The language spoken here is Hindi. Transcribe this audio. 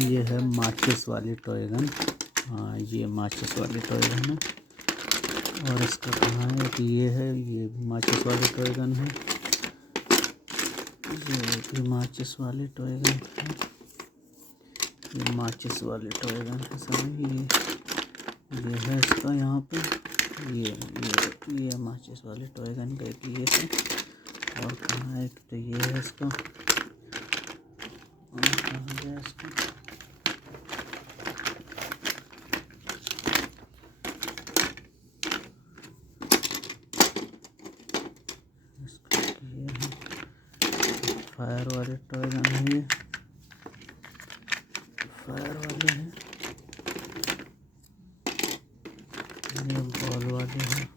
ये है माचिस वाली टॉय गन। हाँ, ये माचिस वाली टॉय गन है। और इसका कहाँ है कि ये है, ये माचिस वाली टॉय गन है। ये भी माचिस वाली टॉय गन है। ये माचिस वाली टॉय गन है सामने। ये है इसका यहाँ पे। ये माचिस वाली टॉय गन का एक ये है। और कहाँ है तो ये है इसका। और कहाँ गया इसका। इसका ये है फायर वाली टॉय गन है। ये फायर वाली है। ये बॉल वाली है।